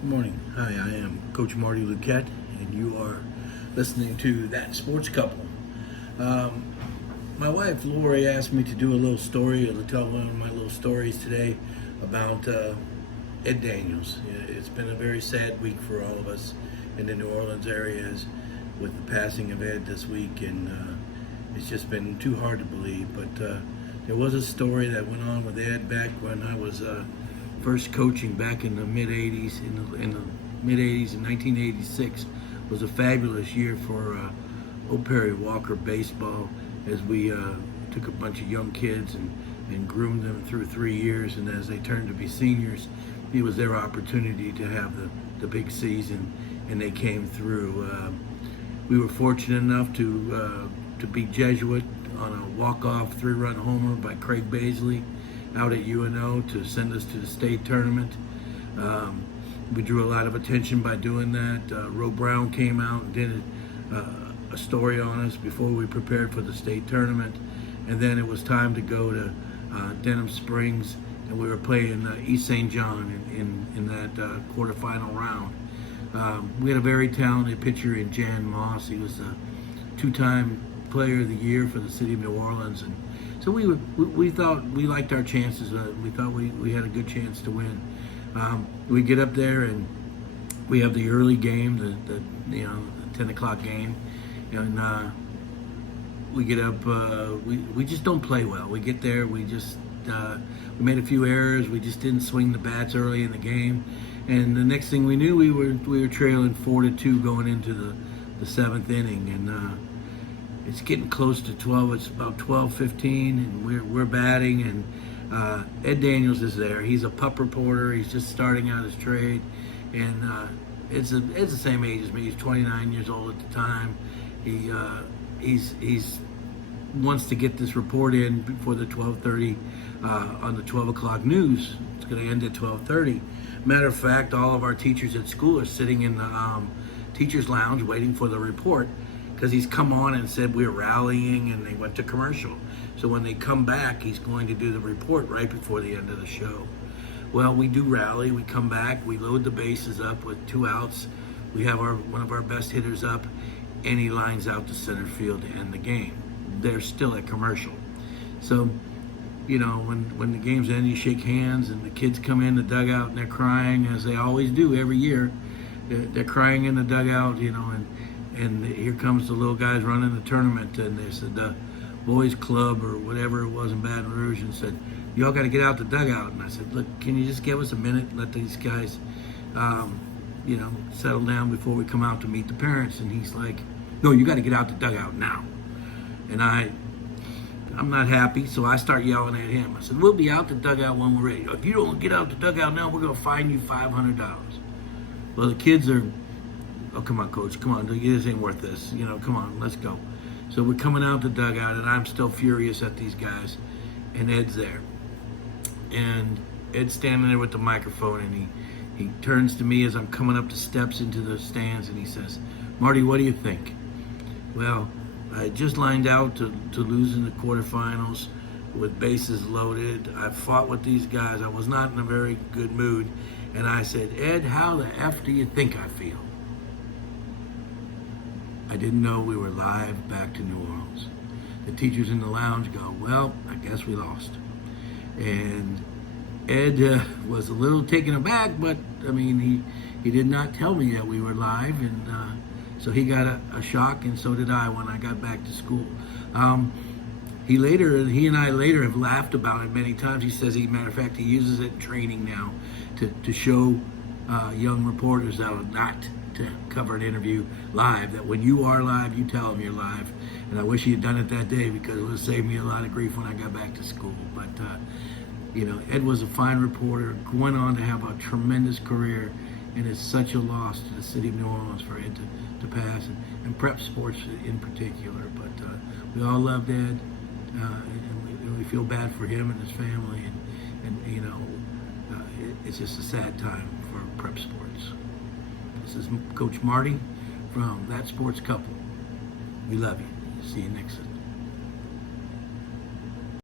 Good morning. Hi, I am Coach Marty Luquette, and you are listening to That Sports Couple. Um, my wife Lori asked me to do a little story, to tell one of my little stories today about Ed Daniels. It's been a very sad week for all of us in the New Orleans areas with the passing of Ed this week, and it's just been too hard to believe. But there was a story that went on with Ed back when I was first coaching back in the mid 80s. In the mid 80s, in 1986 was a fabulous year for Old Perry Walker baseball, as we took a bunch of young kids and groomed them through 3 years, and as they turned to be seniors, it was their opportunity to have the big season, and they came through. We were fortunate enough to beat Jesuit on a walk-off 3-run homer by Craig Baisley out at UNO to send us to the state tournament. We drew a lot of attention by doing that. Ro Brown came out and did a story on us before we prepared for the state tournament, and then it was time to go to Denham Springs, and we were playing East St. John in that quarterfinal round. We had a very talented pitcher in Jan Moss. He was a 2-time Player of the Year for the city of New Orleans, and so we thought we liked our chances. We thought we had a good chance to win. We get up there and we have the early game, the 10 o'clock game, and we get up. We just don't play well. We get there. We made a few errors. We just didn't swing the bats early in the game, and the next thing we knew, we were trailing 4-2 going into the 7th inning, and it's getting close to 12. It's about 12:15, and we're batting, and Ed Daniels is there. He's a pup reporter. He's just starting out his trade, and it's the same age as me. He's 29 years old at the time. He's wants to get this report in before the 12:30 on the 12 o'clock news. It's going to end at 12:30. Matter of fact, all of our teachers at school are sitting in the teachers' lounge waiting for the report, because he's come on and said we're rallying, and they went to commercial. So when they come back, he's going to do the report right before the end of the show. Well, we do rally, we come back, we load the bases up with 2 outs. We have one of our best hitters up, and he lines out to center field to end the game. They're still at commercial. So, when the game's end, you shake hands, and the kids come in the dugout and they're crying, as they always do every year. They're crying in the dugout, and here comes the little guys running the tournament, and they said the boys club or whatever it was in Baton Rouge, and said, y'all got to get out the dugout. And I said, look, can you just give us a minute and let these guys settle down before we come out to meet the parents? And he's like, no, you got to get out the dugout now. And I'm not happy, so I start yelling at him. I said, we'll be out the dugout when we're ready. If you don't get out the dugout now, we're going to fine you $500. Well, the kids are, oh, come on, coach, come on, this ain't worth this. Come on, let's go. So we're coming out the dugout, and I'm still furious at these guys, and Ed's there. And Ed's standing there with the microphone, and he turns to me as I'm coming up the steps into the stands, and he says, Marty, what do you think? Well, I just lined out to lose in the quarterfinals with bases loaded. I fought with these guys. I was not in a very good mood. And I said, Ed, how the F do you think I feel? I didn't know we were live back to New Orleans. The teachers in the lounge go, well, I guess we lost. And Ed was a little taken aback, but he did not tell me that we were live, and so he got a shock, and so did I when I got back to school. He and I later have laughed about it many times. He says, matter of fact, he uses it in training now to show young reporters that are not to cover an interview live, that when you are live, you tell them you're live. And I wish he had done it that day, because it would have saved me a lot of grief when I got back to school. But Ed was a fine reporter, went on to have a tremendous career, and it's such a loss to the city of New Orleans for Ed to pass, and prep sports in particular. But we all loved Ed, and we feel bad for him and his family, and it's just a sad time for prep sports. This is Coach Marty from That Sports Couple. We love you. See you next time.